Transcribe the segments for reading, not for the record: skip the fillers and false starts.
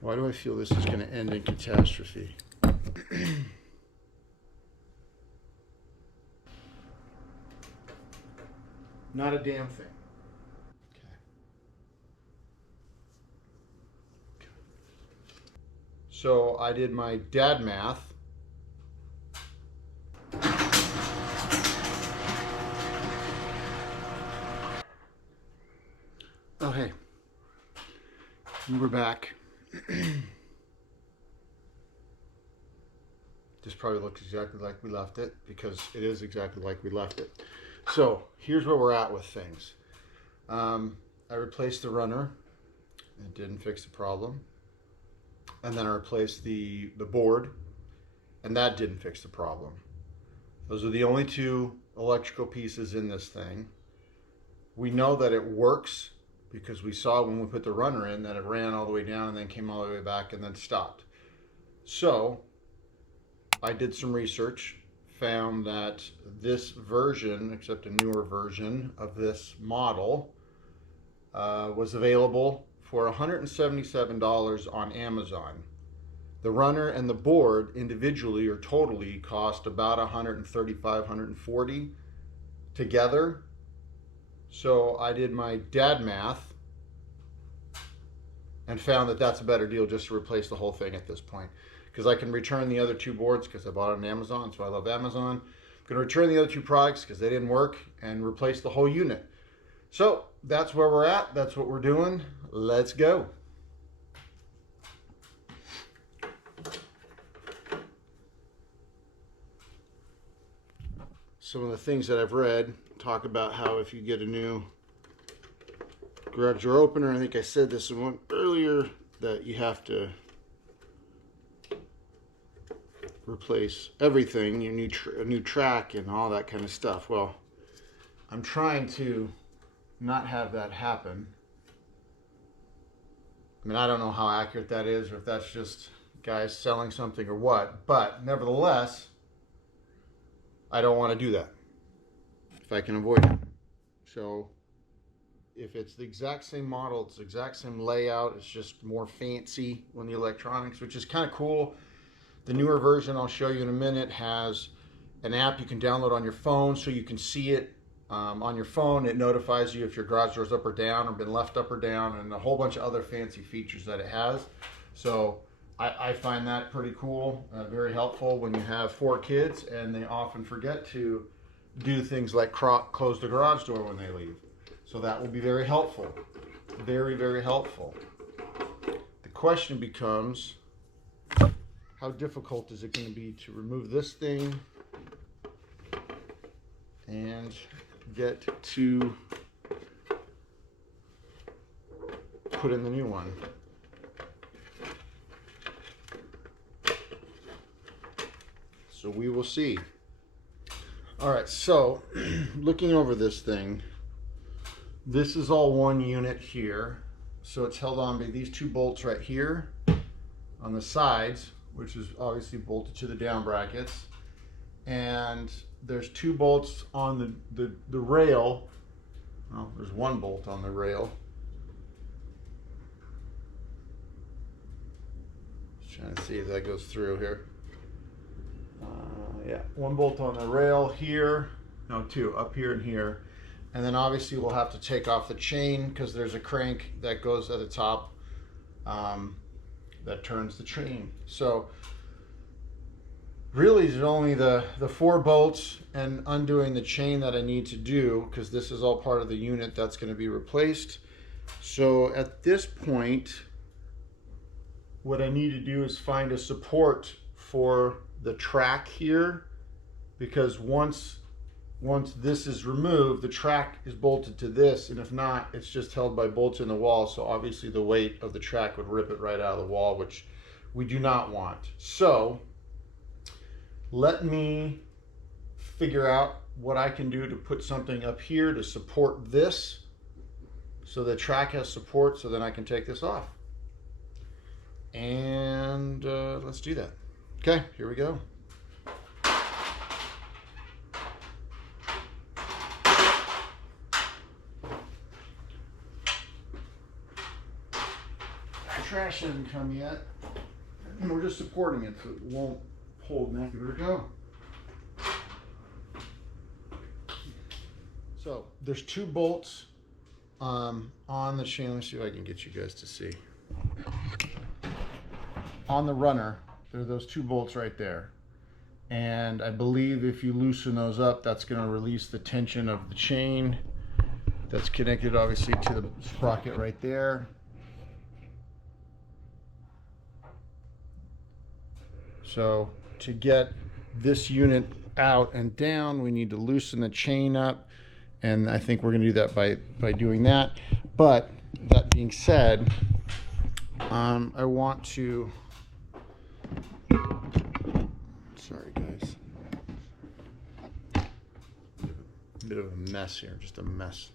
Why do I feel this is going to end in catastrophe? Not a damn thing. Okay. So I did my dad math. Oh, hey. We're back. This probably looks exactly like we left it because it is exactly like we left it. So here's where we're at with things. I replaced the runner. It didn't fix the problem. And then I replaced the board, and that didn't fix the problem. Those are the only two electrical pieces in this thing. We know that it works because we saw when we put the runner in that it ran all the way down and then came all the way back and then stopped. So I did some research, found that this version, except a newer version of this model, was available for $177 on Amazon. The runner and the board individually or totally cost about $135, $140 together. So I did my dad math and found that that's a better deal just to replace the whole thing at this point. Because I can return the other two boards because I bought it on Amazon, so I love Amazon. I'm going to return the other two products because they didn't work and replace the whole unit. So that's where we're at. That's what we're doing. Let's go. Some of the things that I've read talk about how if you get a new garage door opener, I think I said this one earlier, that you have to replace everything, your new track and all that kind of stuff. Well, I'm trying to not have that happen. I mean, I don't know how accurate that is or if that's just guys selling something or what, but nevertheless, I don't want to do that if I can avoid it. So if it's the exact same model, it's the exact same layout, it's just more fancy on the electronics, which is kind of cool. The newer version I'll show you in a minute has an app you can download on your phone so you can see it on your phone. It notifies you if your garage door's up or down or been left up or down, and a whole bunch of other fancy features that it has. So I find that pretty cool, very helpful when you have 4 kids and they often forget to do things like close the garage door when they leave. So that will be very helpful. Very, very helpful. The question becomes, how difficult is it going to be to remove this thing and get to put in the new one? So we will see. All right, so looking over this thing, this is all one unit here. So it's held on by these 2 bolts right here on the sides, which is obviously bolted to the down brackets. And there's 2 bolts on the rail. Well, there's 1 bolt on the rail. Just trying to see if that goes through here. Yeah, 1 bolt on the rail here. No, 2, up here and here. And then obviously we'll have to take off the chain because there's a crank that goes at the top that turns the chain. So really there's only the 4 bolts and undoing the chain that I need to do because this is all part of the unit that's going to be replaced. So at this point, what I need to do is find a support for the track here, because once this is removed, the track is bolted to this, and if not, it's just held by bolts in the wall. So obviously the weight of the track would rip it right out of the wall, which we do not want. So let me figure out what I can do to put something up here to support this, so the track has support, so then I can take this off. And let's do that. Okay, here we go. Trash connection hasn't come yet. And we're just supporting it so it won't hold now. Give it a go. So there's 2 bolts on the chain. Let me see if I can get you guys to see. On the runner, there are those 2 bolts right there. And I believe if you loosen those up, that's going to release the tension of the chain. That's connected obviously to the sprocket right there. So to get this unit out and down, we need to loosen the chain up. And I think we're going to do that by doing that. But that being said, I want to... Sorry, guys. A bit of a mess here, just a mess.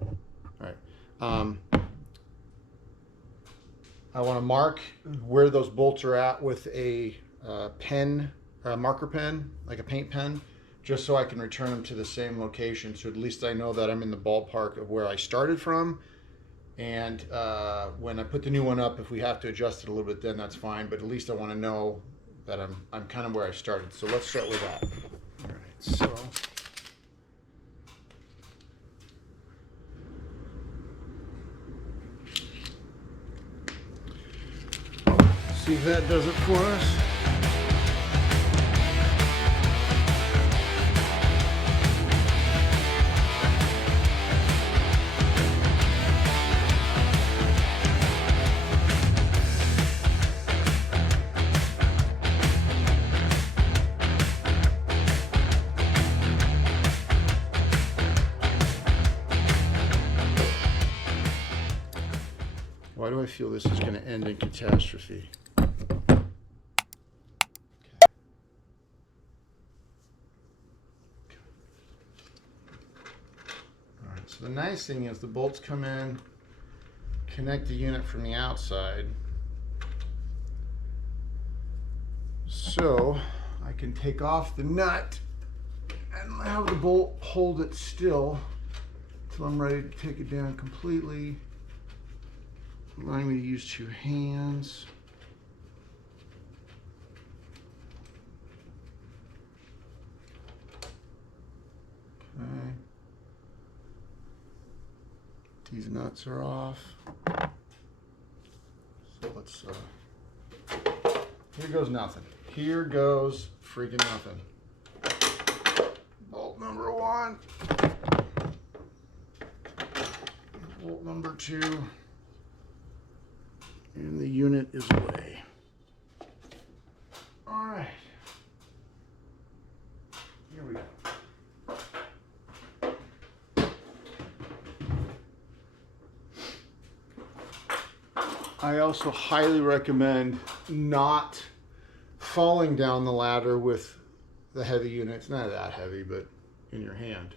All right. I want to mark where those bolts are at with a pen, a marker pen, like a paint pen, just so I can return them to the same location. So at least I know that I'm in the ballpark of where I started from. And when I put the new one up, if we have to adjust it a little bit, then that's fine. But at least I want to know that I'm kind of where I started. So let's start with that. All right, so see if that does it for us. Why do I feel this is going to end in catastrophe? Okay. All right, so the nice thing is the bolts come in, connect the unit from the outside. So I can take off the nut and have the bolt hold it still until I'm ready to take it down completely. Allowing me to use 2 hands. Okay. These nuts are off. So let's, here goes nothing. Here goes freaking nothing. Bolt number 1. Bolt number 2. And the unit is away. All right. Here we go. I also highly recommend not falling down the ladder with the heavy unit. It's not that heavy, but in your hand.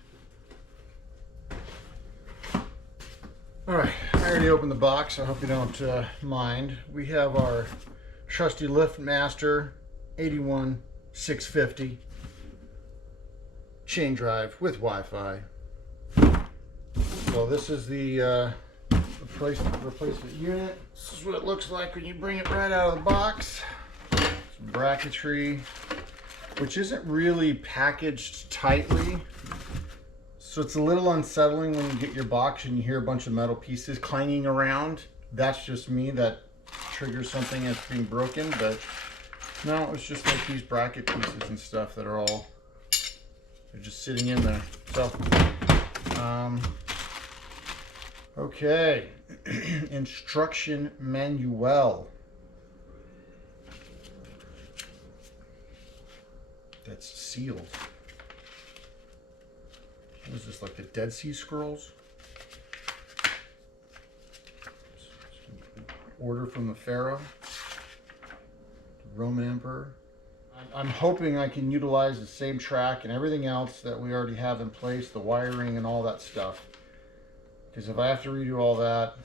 All right, I already opened the box. I hope you don't mind. We have our trusty LiftMaster 81650 chain drive with Wi-Fi. So this is the replacement unit. This is what it looks like when you bring it right out of the box. Some bracketry, which isn't really packaged tightly. So it's a little unsettling when you get your box and you hear a bunch of metal pieces clanging around. That's just me. That triggers something that's being broken. But no, it's just like these bracket pieces and stuff that are all, they're just sitting in there. So, okay. Instruction manual. That's sealed. What is this, like the Dead Sea Scrolls? Order from the Pharaoh, the Roman Emperor. I'm hoping I can utilize the same track and everything else that we already have in place, the wiring and all that stuff. Because if I have to redo all that,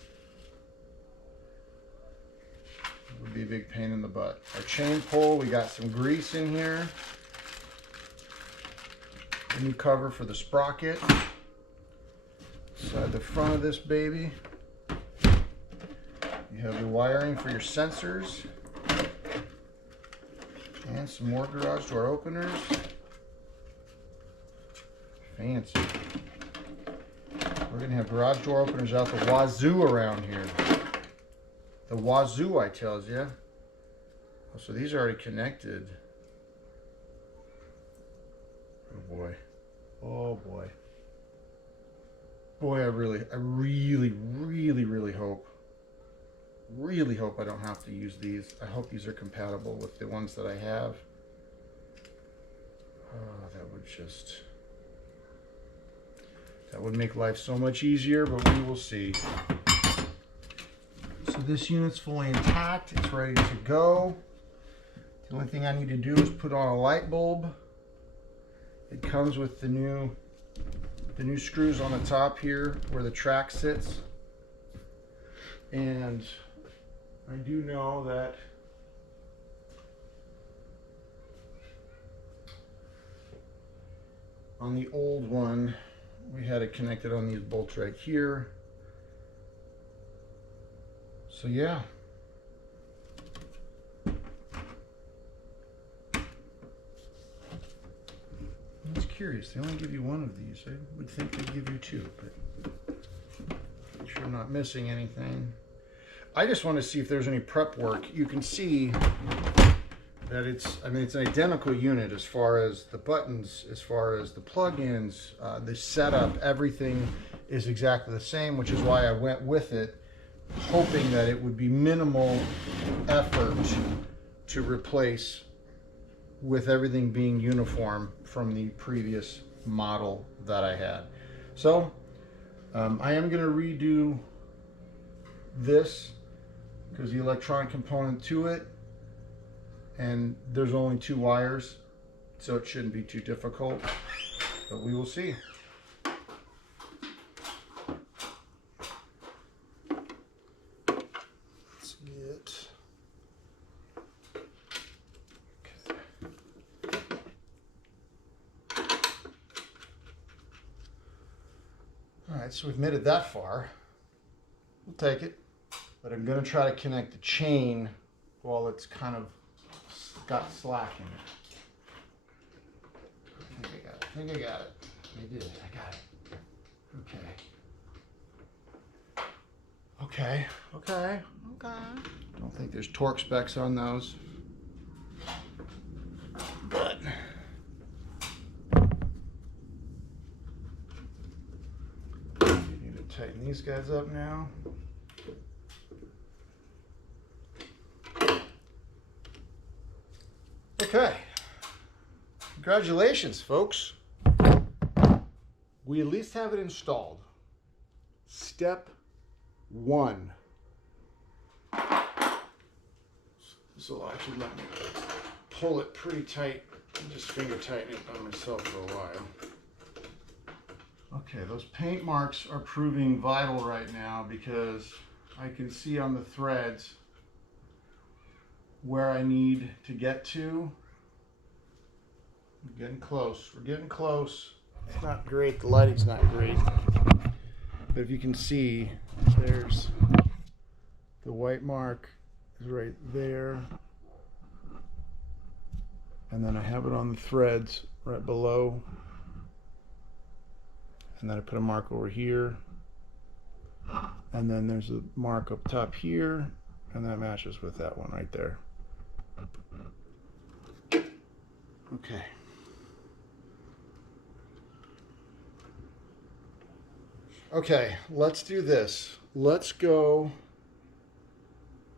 it would be a big pain in the butt. Our chain pull, we got some grease in here. A new cover for the sprocket. Inside the front of this baby, you You have the wiring for your sensors. And some more garage door openers. Fancy. We're going to have garage door openers out the wazoo around here. The wazoo, I tells you. Oh, so these are already connected. Oh boy. Oh boy. Boy, I really hope I don't have to use these. I hope these are compatible with the ones that I have. Oh, that would make life so much easier, but we will see. So this unit's fully intact. It's ready to go. The only thing I need to do is put on a light bulb. It comes with the new screws on the top here where the track sits. And I do know that on the old one, we had it connected on these bolts right here. So yeah. I was curious, they only give you one of these. I would think they'd give you two, but make sure I'm not missing anything. I just want to see if there's any prep work. You can see that it's an identical unit as far as the buttons, as far as the plugins, the setup, everything is exactly the same, which is why I went with it, hoping that it would be minimal effort to replace with everything being uniform from the previous model that I had. So I am going to redo this because the electronic component to it, and there's only 2 wires, so it shouldn't be too difficult, but we will see. Let's get... Alright, so we've made it that far. We'll take it, but I'm going to try to connect the chain while it's kind of got slack in it. I think I got it. I did. I got it. Okay. Okay. Don't think there's torque specs on those. But need to tighten these guys up now. Okay, congratulations, folks. We at least have it installed. Step 1. This will actually let me pull it pretty tight and just finger tighten it by myself for a while. Okay, those paint marks are proving vital right now because I can see on the threads where I need to get to. We're getting close. We're getting close. It's not great. The lighting's not great. But if you can see, there's the white mark is right there. And then I have it on the threads right below. And then I put a mark over here. And then there's a mark up top here. And that matches with that one right there. Okay. Okay, let's do this. Let's go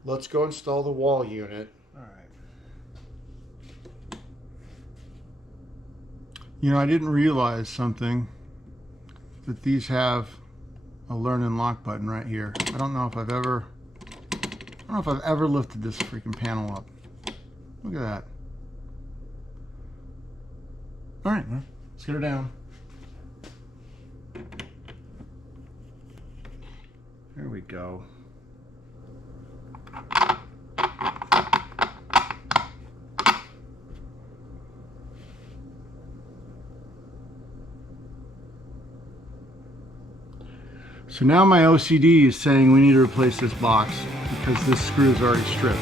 install the wall unit. All right. You know, I didn't realize something, that these have a learn and lock button right here. I don't know if I've ever lifted this freaking panel up. Look at that. All right, well, let's get her down. There we go. So now my OCD is saying we need to replace this box because this screw is already stripped.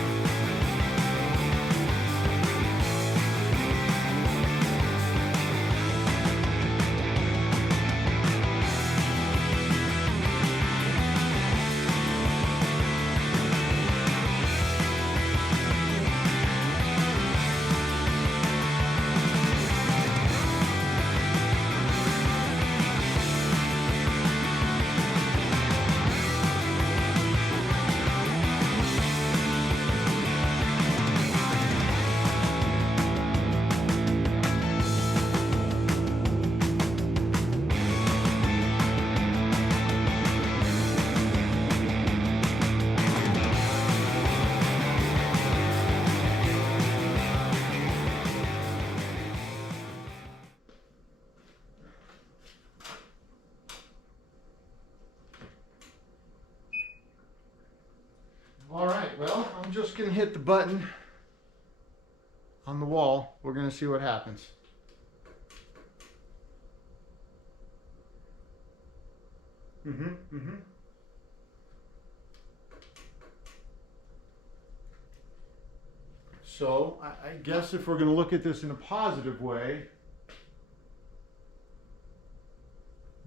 All right, well, I'm just going to hit the button on the wall. We're going to see what happens. So, I guess if we're going to look at this in a positive way,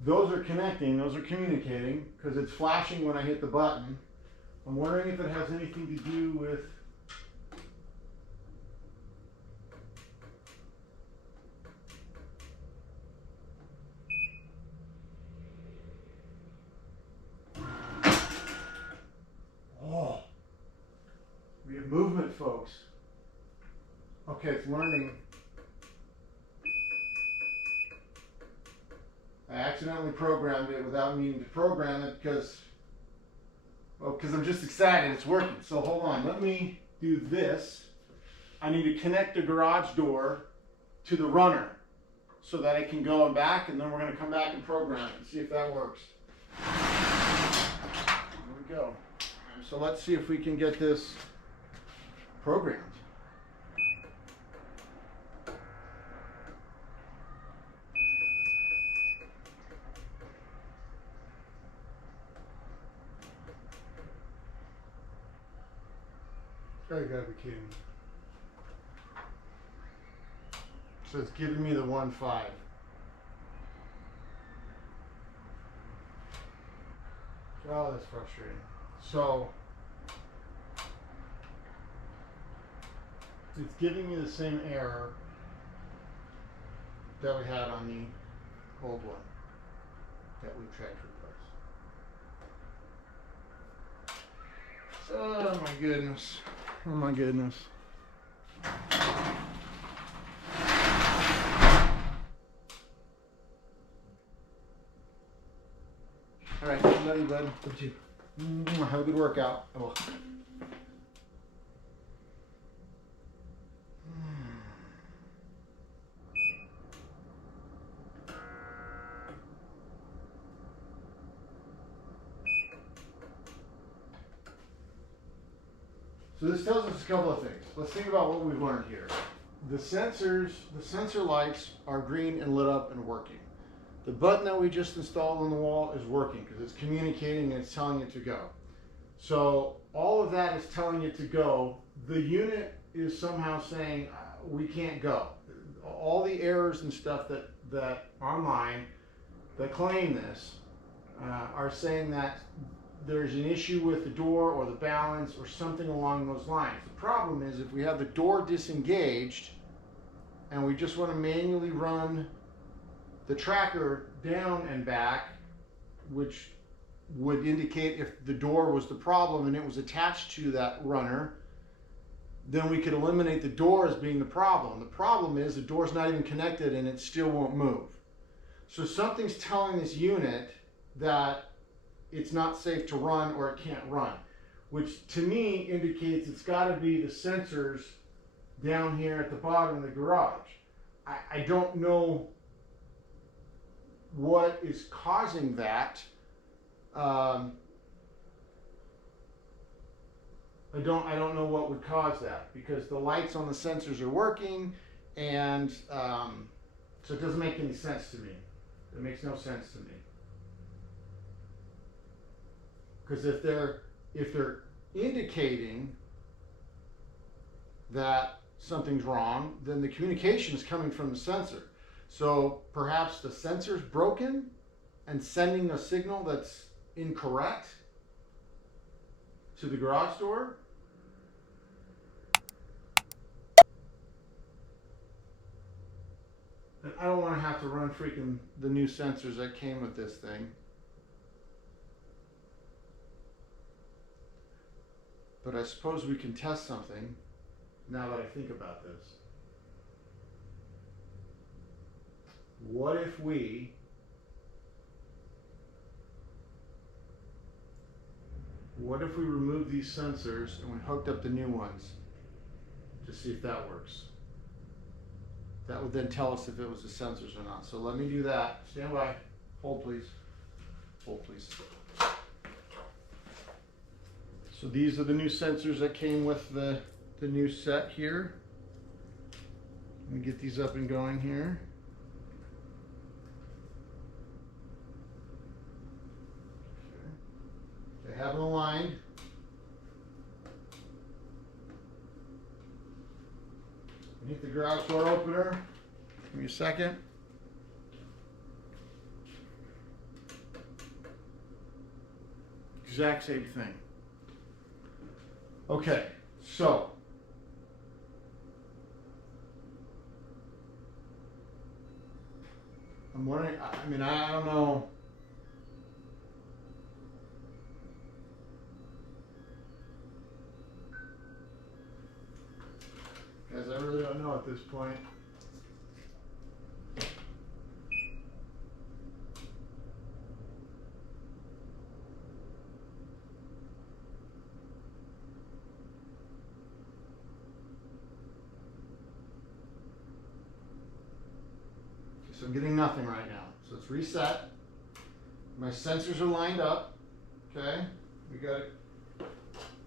those are connecting, those are communicating, because it's flashing when I hit the button. I'm wondering if it has anything to do with we have movement, folks. Okay, it's learning. I accidentally programmed it without meaning to program it because I'm just excited it's working. So hold on, let me do this. I need to connect the garage door to the runner so that it can go and back, and then we're going to come back and program it and see if that works. There we go. So let's see if we can get this programmed. Oh, you gotta be kidding me. So it's giving me the 1.5. Oh, that's frustrating. So it's giving me the same error that we had on the old one that we tried to replace. Oh my goodness. Oh my goodness. All right, love you, bud. Love you. Have a good workout. Oh. So this tells us a couple of things. Let's think about what we've learned here. The sensor lights are green and lit up and working. The button that we just installed on the wall is working because it's communicating and it's telling it to go. So all of that is telling it to go. The unit is somehow saying we can't go. All the errors and stuff that online that claim this are saying that there's an issue with the door or the balance or something along those lines. The problem is if we have the door disengaged and we just want to manually run the tracker down and back, which would indicate if the door was the problem and it was attached to that runner, then we could eliminate the door as being the problem. The problem is the door's not even connected and it still won't move. So something's telling this unit that it's not safe to run or it can't run, which to me indicates it's got to be the sensors down here at the bottom of the garage. I don't know what is causing that. I don't know what would cause that because the lights on the sensors are working, and so it doesn't make any sense to me. It makes no sense to me. Because if they're indicating that something's wrong, then the communication is coming from the sensor. So perhaps the sensor's broken and sending a signal that's incorrect to the garage door. And I don't want to have to run freaking the new sensors that came with this thing. But I suppose we can test something now that I think about this. What if we remove these sensors and we hooked up the new ones to see if that works? That would then tell us if it was the sensors or not. So let me do that. Stand by. Hold please. Hold please. So these are the new sensors that came with the new set here. Let me get these up and going here. Okay. They have them aligned. Beneath the garage door opener. Give me a second. Exact same thing. Okay, so I'm wondering, I mean, I don't know. Guys, I really don't know at this point. So I'm getting nothing right now. So it's reset. My sensors are lined up. Okay. We got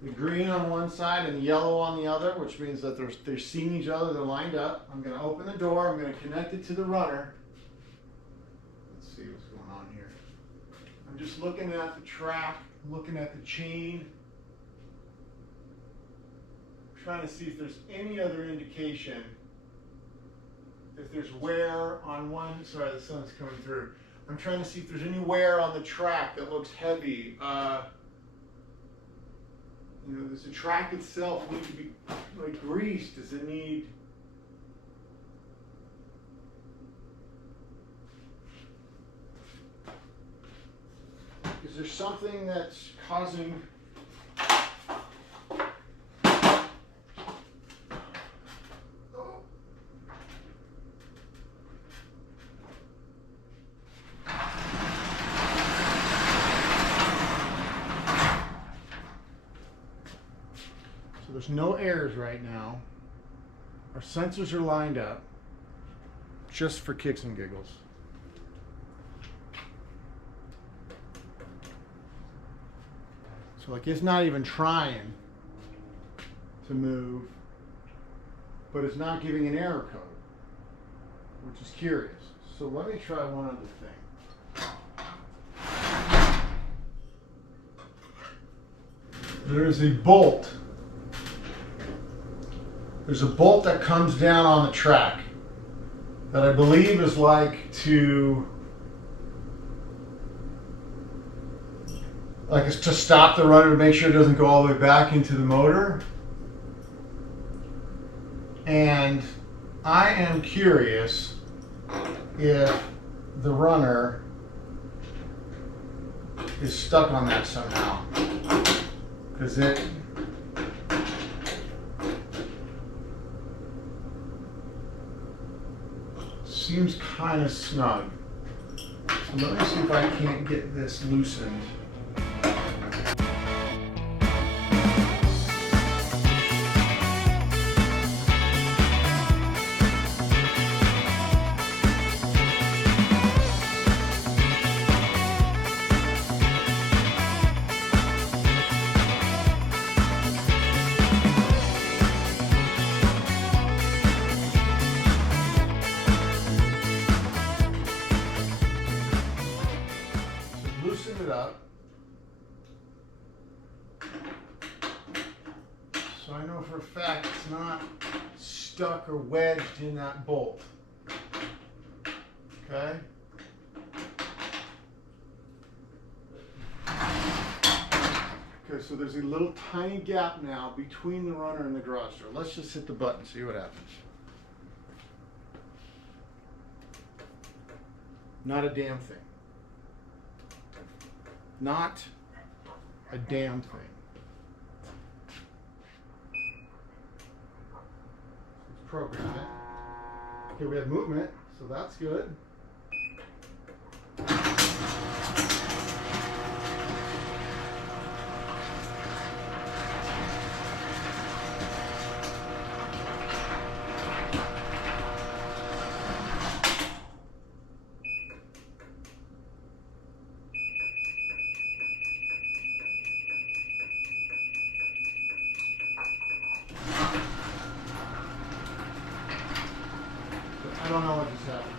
the green on one side and the yellow on the other, which means that they're seeing each other. They're lined up. I'm going to open the door. I'm going to connect it to the runner. Let's see what's going on here. I'm just looking at the track, looking at the chain. I'm trying to see if there's any other indication. If there's wear on one, sorry, the sun's coming through. I'm trying to see if there's any wear on the track that looks heavy. You know, does the track itself need to be like greased? Does it need? Is there something that's causing? There's no errors right now. Our sensors are lined up just for kicks and giggles. So like it's not even trying to move, but it's not giving an error code, which is curious. So let me try one other thing. There is a bolt. There's a bolt that comes down on the track that I believe is it's to stop the runner to make sure it doesn't go all the way back into the motor. And I am curious if the runner is stuck on that somehow, because it seems kind of snug. So let me see if I can't get this loosened. Loosen it up. fact it's not stuck or wedged in that bolt. Okay? Okay, so there's a little tiny gap now between the runner and the garage door. Let's just hit the button, see what happens. Not a damn thing. Not a damn thing. Let's program it. Okay, we have movement, so that's good. I don't know what just happened.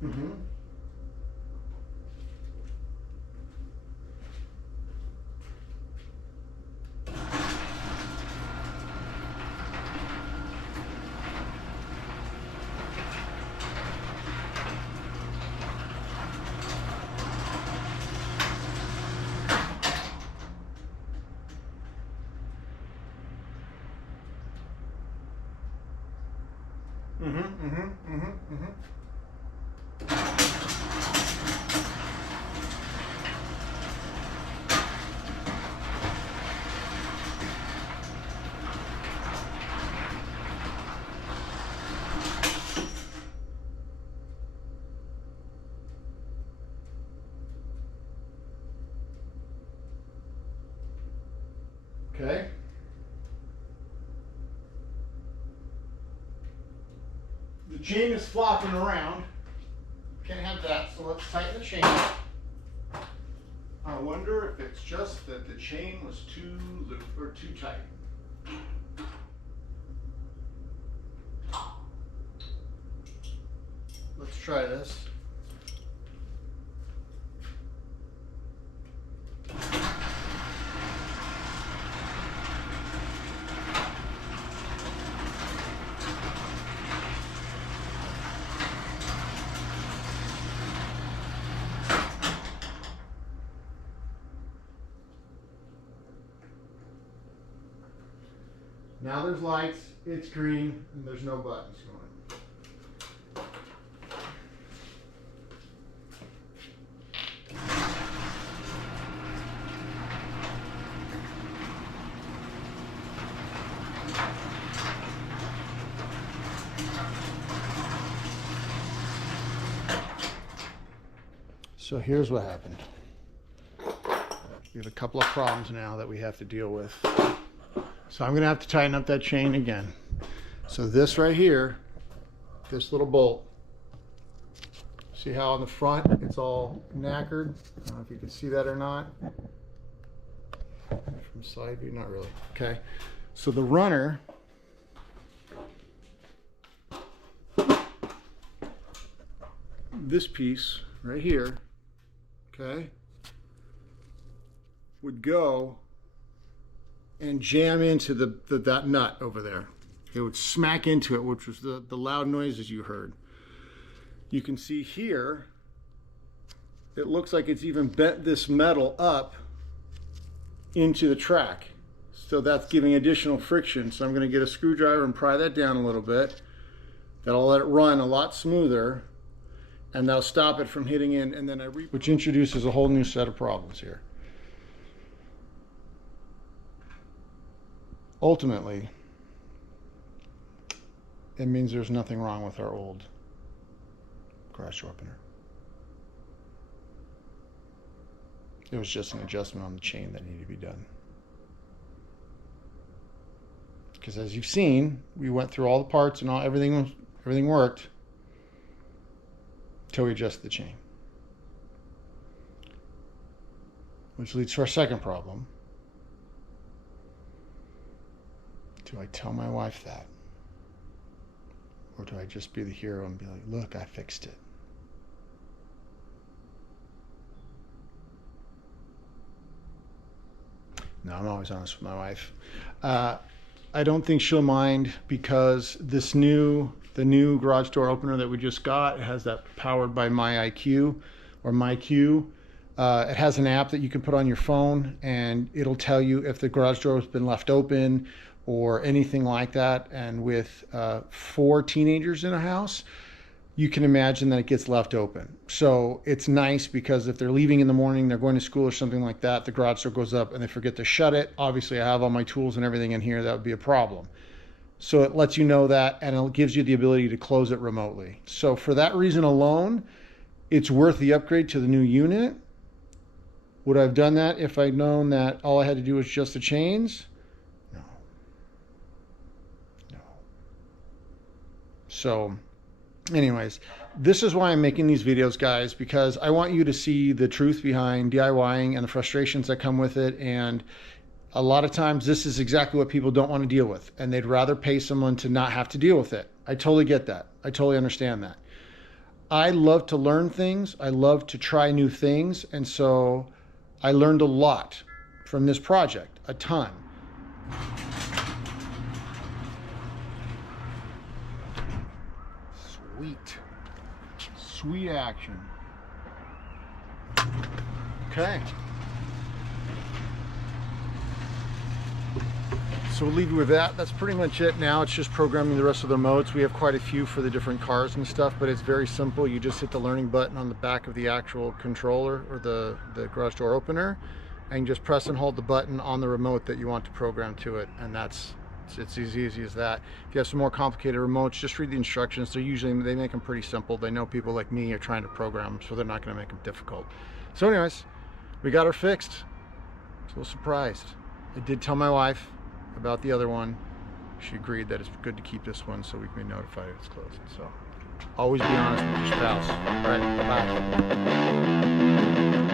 Mm-hmm. Okay. The chain is flopping around. Can't have that, so let's tighten the chain. I wonder if it's just that the chain was too loose or too tight. Let's try this. Now there's lights, it's green, and there's no buttons going. So here's what happened. We have a couple of problems now that we have to deal with. So I'm going to have to tighten up that chain again. So this right here, this little bolt, see how on the front it's all knackered? I don't know if you can see that or not. From side view, not really. Okay. So the runner, this piece right here, okay, would go and jam into that nut over there. It would smack into it, which was the loud noises you heard. You can see here, it looks like it's even bent this metal up into the track. So that's giving additional friction. So I'm going to get a screwdriver and pry that down a little bit. That'll let it run a lot smoother. and that'll stop it from hitting in, and then which introduces a whole new set of problems here. Ultimately, it means there's nothing wrong with our old garage door opener. It was just an adjustment on the chain that needed to be done. Because as you've seen, we went through all the parts and everything worked until we adjusted the chain. Which leads to our second problem. Do I tell my wife that? Or do I just be the hero and be like, look, I fixed it? No, I'm always honest with my wife. I don't think she'll mind, because the new garage door opener that we just got, it has that powered by my IQ or MyQ. It has an app that you can put on your phone, and it'll tell you if the garage door has been left open or anything like that. And with 4 teenagers in a house, you can imagine that it gets left open. So it's nice, because if they're leaving in the morning, they're going to school or something like that, the garage door goes up and they forget to shut it. Obviously, I have all my tools and everything in here. That would be a problem. So it lets you know that, and it gives you the ability to close it remotely. So for that reason alone, it's worth the upgrade to the new unit. Would I have done that if I'd known that all I had to do was just the chains? No. So anyways, this is why I'm making these videos, guys, because I want you to see the truth behind DIYing and the frustrations that come with it. And a lot of times this is exactly what people don't want to deal with, and they'd rather pay someone to not have to deal with it. I totally get that. I totally understand that. I love to learn things. I love to try new things. And so I learned a lot from this project, a ton. Sweet action. Okay. So we'll leave you with that. That's pretty much it now. It's just programming the rest of the modes. We have quite a few for the different cars and stuff, but it's very simple. You just hit the learning button on the back of the actual controller or the garage door opener, and just press and hold the button on the remote that you want to program to it, and it's as easy as that. If you have some more complicated remotes, just read the instructions. They make them pretty simple. They know people like me are trying to program them, so they're not going to make them difficult. So anyways, we got her fixed. I was a little surprised. I did tell my wife about the other one. She agreed that it's good to keep this one so we can be notified if it's closed. So always be honest with your spouse. All right, bye-bye.